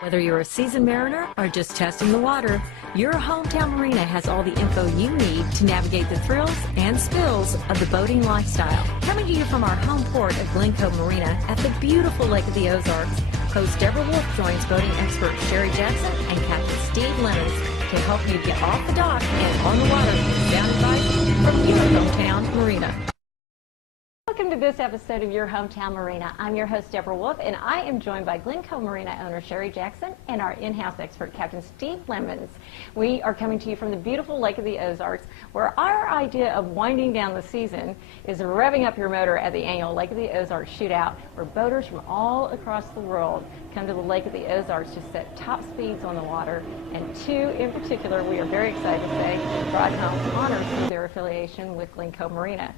Whether you're a seasoned mariner or just testing the water, your hometown marina has all the info you need to navigate the thrills and spills of the boating lifestyle. Coming to you from our home port of Glen Cove Marina at the beautiful Lake of the Ozarks, host Deborah Wolf joins boating expert Sherry Jackson and Captain Steve Lemons to help you get off the dock and on the water with sound advice from your hometown marina. Welcome to this episode of Your Hometown Marina. I'm your host, Deborah Wolf, and I am joined by Glen Cove Marina owner Sherry Jackson and our in-house expert, Captain Steve Lemons. We are coming to you from the beautiful Lake of the Ozarks, where our idea of winding down the season is revving up your motor at the annual Lake of the Ozarks Shootout, where boaters from all across the world come to the Lake of the Ozarks to set top speeds on the water, and two in particular we are very excited to say brought home honors through their affiliation with Glen Cove Marina.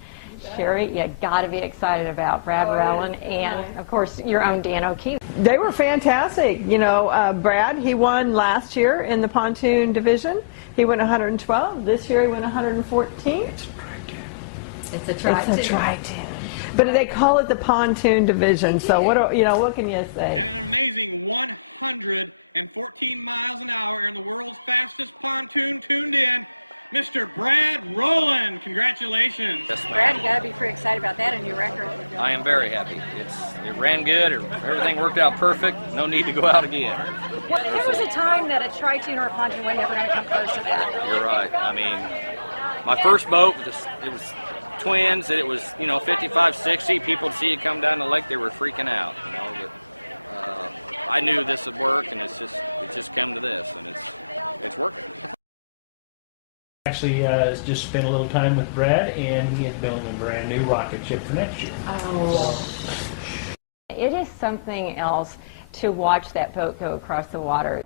Sherry, you got to be excited about Brad Rowland and, of course, your own Dan O'Keefe. They were fantastic. You know, Brad, he won last year in the pontoon division. He went 112. This year he went 114. It's a tri-10. It's a tri-10. It's a tri-10. But they call it the pontoon division. So what can you say? And an amazing 114 miles an hour in the world's fastest pontoon tuned in, Mr. Brad Rowland. Congratulations. Yes, Brad, you got to be pretty excited about that and your record. I am very happy. It ran good. Everything worked out perfect. No need to go out again. Well, there was a time that a tri-tune or a pontoon was never going to come close to that. You're right. I mean, my first boat, it was twins. It was 55, 60. People would see it come down the lake. They were freaking out. But I knew this would work, and it just come to this, and it's working. Actually, just spent a little time with Brad, and he is building a brand new rocket ship for next year. Oh. It is something else to watch that boat go across the water.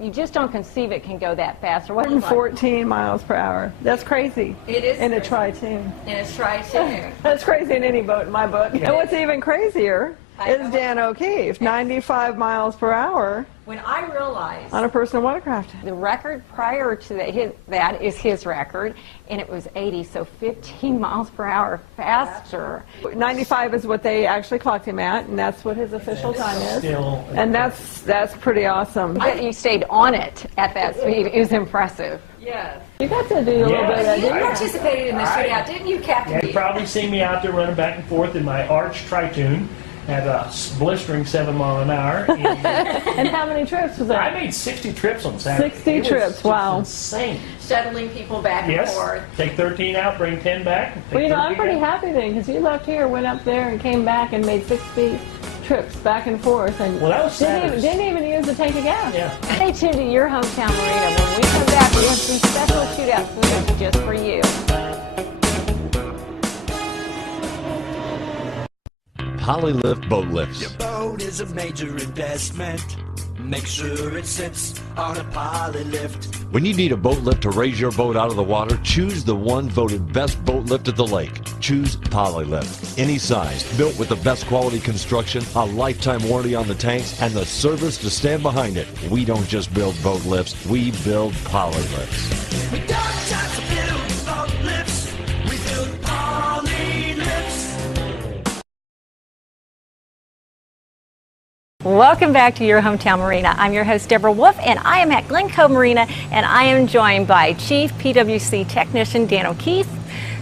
You just don't conceive it can go that fast. Or 114 miles per hour. That's crazy. It is. In a tri-tune. In a tri-tune. That's crazy in any boat in my book. Yeah. And what's even crazier is Dan O'Keefe, 95 miles per hour. When I realized on a personal watercraft. The record prior to that is his record, and it was 80, so 15 miles per hour faster. 95 is what they actually clocked him at, and that's what his official time is. And that's pretty awesome. You stayed on it at that speed. It was impressive. Yes. You got to do a little bit of that. You participated in the shootout, didn't you, Captain? Yeah, you probably seen me out there running back and forth in my arch tri-tune. Had a blistering 7 mile an hour. And how many trips was that? I made 60 trips on Saturday. 60 trips, wow. Insane. Shuttling people back and forth. Take 13 out, bring 10 back. Well, I'm pretty happy then, because you left here, went up there, and came back and made 60 trips back and forth. And well, that was didn't even use a tank of gas. Yeah. Stay tuned to Your Hometown Marina. When we come back, we have some special shootout footage just for you. Polylift boat lifts. Your boat is a major investment. Make sure it sits on a Polylift. When you need a boat lift to raise your boat out of the water, choose the one voted best boat lift at the lake. Choose Polylift. Any size, built with the best quality construction, a lifetime warranty on the tanks, and the service to stand behind it. We don't just build boat lifts, we build Polylifts. We don't just build boat lifts, we build Polylifts. Welcome back to Your Hometown Marina. I'm your host, Deborah Wolf, and I am at Glen Cove Marina, and I am joined by Chief PWC Technician Dan O'Keefe,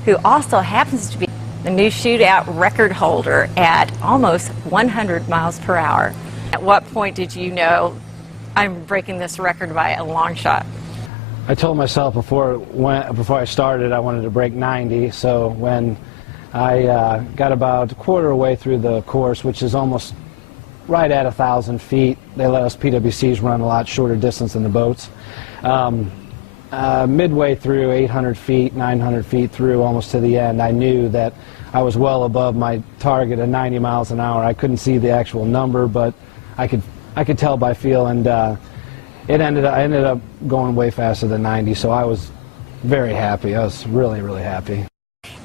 who also happens to be the new shootout record holder at almost 100 miles per hour. At what point did you know I'm breaking this record by a long shot? I told myself before I started I wanted to break 90, so when I got about a quarter way through the course, which is almost right at 1,000 feet. They let us PWCs run a lot shorter distance than the boats. Midway through, 800 feet, 900 feet through, almost to the end, I knew that I was well above my target of 90 miles an hour. I couldn't see the actual number, but I could tell by feel, and I ended up going way faster than 90. So I was very happy. I was really, really happy.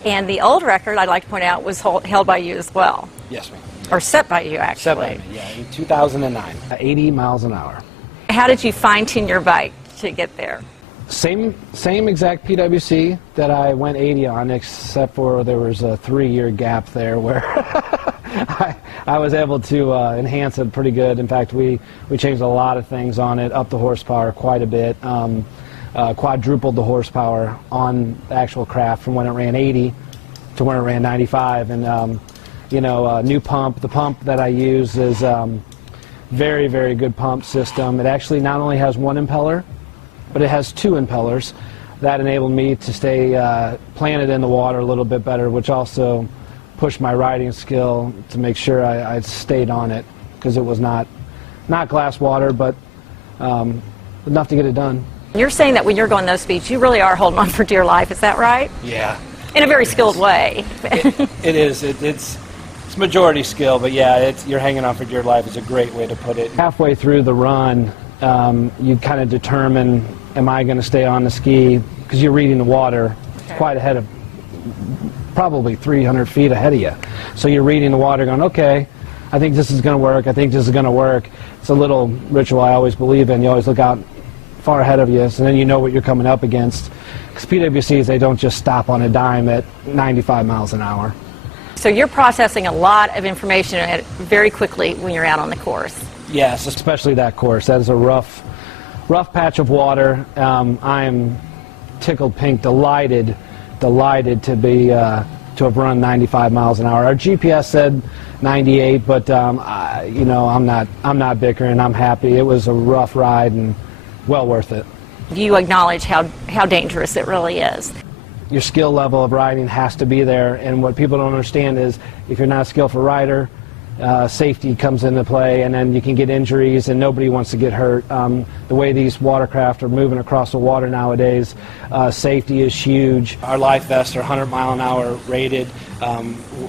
And the old record, I'd like to point out, was held by you as well. Yes, ma'am. Or set by you, actually. Set by me, yeah, in 2009. 80 miles an hour. How did you fine-tune your bike to get there? Same exact PWC that I went 80 on, except for there was a 3-year gap there where I was able to enhance it pretty good. In fact, we changed a lot of things on it, up the horsepower quite a bit, quadrupled the horsepower on the actual craft from when it ran 80 to when it ran 95. And you know, new pump. The pump that I use is very, very good pump system. It actually not only has one impeller, but it has two impellers. That enabled me to stay planted in the water a little bit better, which also pushed my riding skill to make sure I stayed on it, because it was not glass water, but enough to get it done. You're saying that when you're going those speeds, you really are holding on for dear life. Is that right? Yeah. In a very skilled way. It is. It's majority skill, but yeah, you're hanging on for dear life is a great way to put it. Halfway through the run, you kind of determine, am I going to stay on the ski? Because you're reading the water quite ahead of, probably 300 feet ahead of you. So you're reading the water going, okay, I think this is going to work, I think this is going to work. It's a little ritual I always believe in. You always look out far ahead of you, so then you know what you're coming up against. Because PWCs, they don't just stop on a dime at 95 miles an hour. So you're processing a lot of information very quickly when you're out on the course. Yes, especially that course. That is a rough patch of water. I am tickled pink, delighted to be to have run 95 miles an hour. Our GPS said 98, but you know, I'm not bickering. I'm happy. It was a rough ride and well worth it. You acknowledge how dangerous it really is. Your skill level of riding has to be there, and what people don't understand is if you're not a skillful rider, safety comes into play, and then you can get injuries, and nobody wants to get hurt. The way these watercraft are moving across the water nowadays, safety is huge. Our life vests are 100-mile-an-hour rated.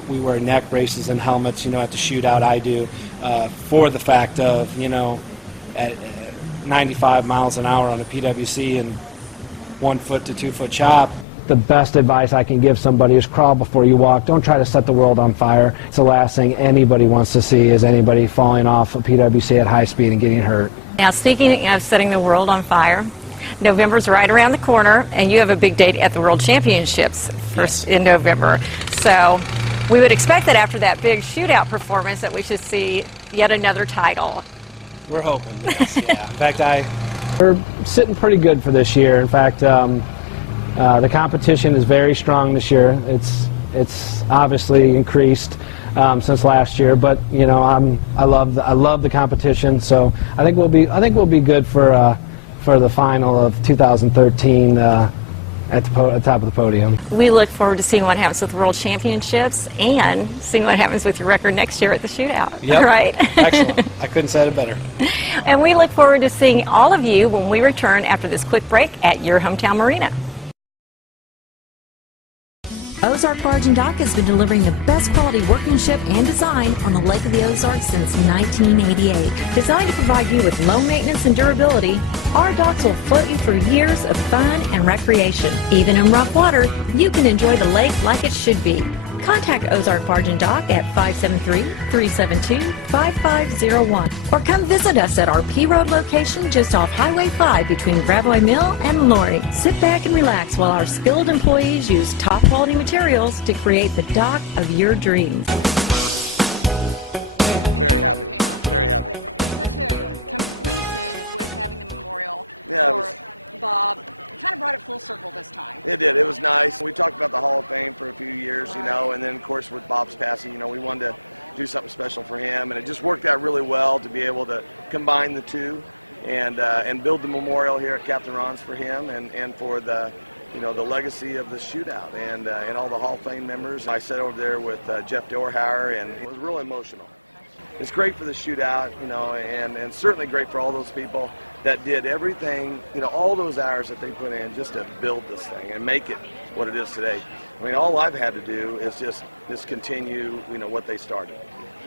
We wear neck braces and helmets, you know, at the shootout I do, for the fact of, you know, at 95 miles an hour on a PWC and 1 foot to 2 foot chop. The best advice I can give somebody is crawl before you walk. Don't try to set the world on fire. It's the last thing anybody wants to see is anybody falling off a PWC at high speed and getting hurt. Now, speaking of setting the world on fire, November's right around the corner, and you have a big date at the World Championships in November. So we would expect that after that big shootout performance that we should see yet another title. We're hoping, yes, yeah. In fact, we're sitting pretty good for this year. In fact, the competition is very strong this year. It's obviously increased since last year, but you know, I love the competition. So I think we'll be good for the final of 2013 at the top of the podium. We look forward to seeing what happens with the World Championships and seeing what happens with your record next year at the shootout. Yep. Right? Excellent. I couldn't say it better. And we look forward to seeing all of you when we return after this quick break at your hometown marina. Ozark Barge and Dock has been delivering the best quality workmanship and design on the Lake of the Ozarks since 1988. Designed to provide you with low maintenance and durability, our docks will float you through years of fun and recreation. Even in rough water, you can enjoy the lake like it should be. Contact Ozark Barge and Dock at 573-372-5501 or come visit us at our P Road location just off Highway 5 between Gravois Mill and Laurie. Sit back and relax while our skilled employees use top quality materials to create the dock of your dreams. Very happy. Very happy. Such a completion with having the memorial for Bob. Kind of brought it full circle this time. It did. It was nice. We talked about the Hall of Fame for a few years, you know, and then of course with Bob's passing, you know, we wanted to do something special for him, and it just worked out really well to be able to combine the two and build the memorial here at Captain Ron's for him and for the, you know, the legacy of the shootout and all the Hall of Fame members. I sat over there with Jeff Dorhauer, and it was real emotional. It's great for the shootout, you know, and certainly great for all those people that did everything, you know, all those hours that they put in just to build this thing and make it what it is today. I mean, all I've had to do is just continue, you know, what they started.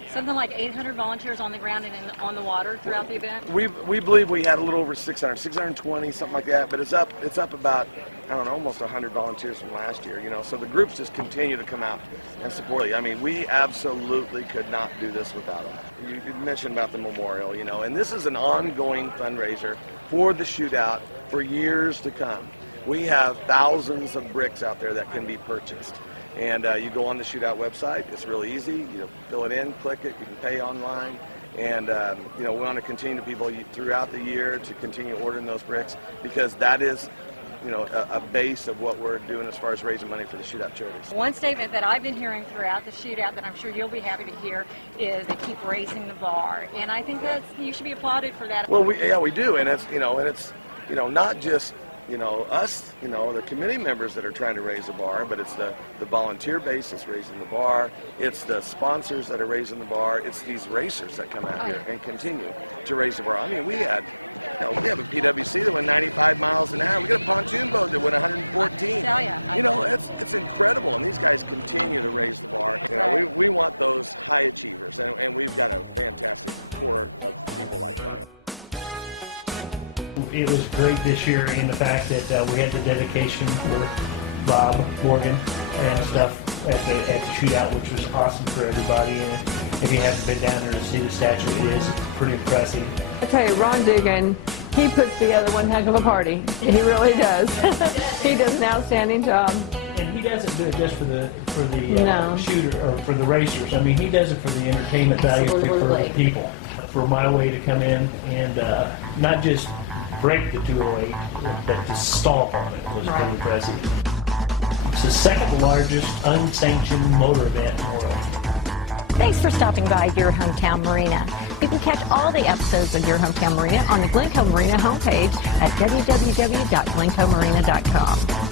Something like 800 volunteers on the ground and on the water throughout the event? We believe we had a little over 620, something like that, but it's up about, I don't know, almost 100 volunteers from last year, you know, so the groups just continue to come out and support. I mean, we absolutely could not do this without them. You mentioned about the memorial, you know, and this is an ongoing fundraiser for the shootout for years to come. We have thousands of bricks out there that can be purchased. And you go on the Shootout website. It's really easy. You fill it in, click it. You can pay online. And we want to continue people throughout the year to continue ordering those bricks, because that is a base of what we're doing as far as raising money for the Shootout charities. One statement that I've been hearing throughout the Shootout that I'm sure you'll be happy to hear is they keep raising the bar, and I think you should be applauded for that. Well, we do, and it's not just us, the committee members that are trying to raise the bar, but it's the volunteer base that's raising the bar. It's the sponsors that are raising the bar. It's these racers that come out here and continue to raise the bar. I mean, we have a PWC that went 95 miles an hour. We got a pontoon boat that went 114. It's incredible, and these guys continue to raise the bar. We want those high achievers, and we've got a fantastic core of people like that. It was great this year in the fact that we had the dedication for Bob Morgan and stuff at the Shootout, which was awesome for everybody. And if you haven't been down there to see the statue, it is pretty impressive. I tell you, Ron Dugan, he puts together one heck of a party. He really does. He does an outstanding job. And he doesn't do it just for the shooter or for the racers. I mean, he does it for the entertainment value for the people. For My Way to come in and not just break the 208, but to stomp on it was pretty impressive. It's the second largest unsanctioned motor event in the world. Thanks for stopping by Your Hometown Marina. You can catch all the episodes of Your Hometown Marina on the Glen Cove Marina homepage at www.glencovemarina.com.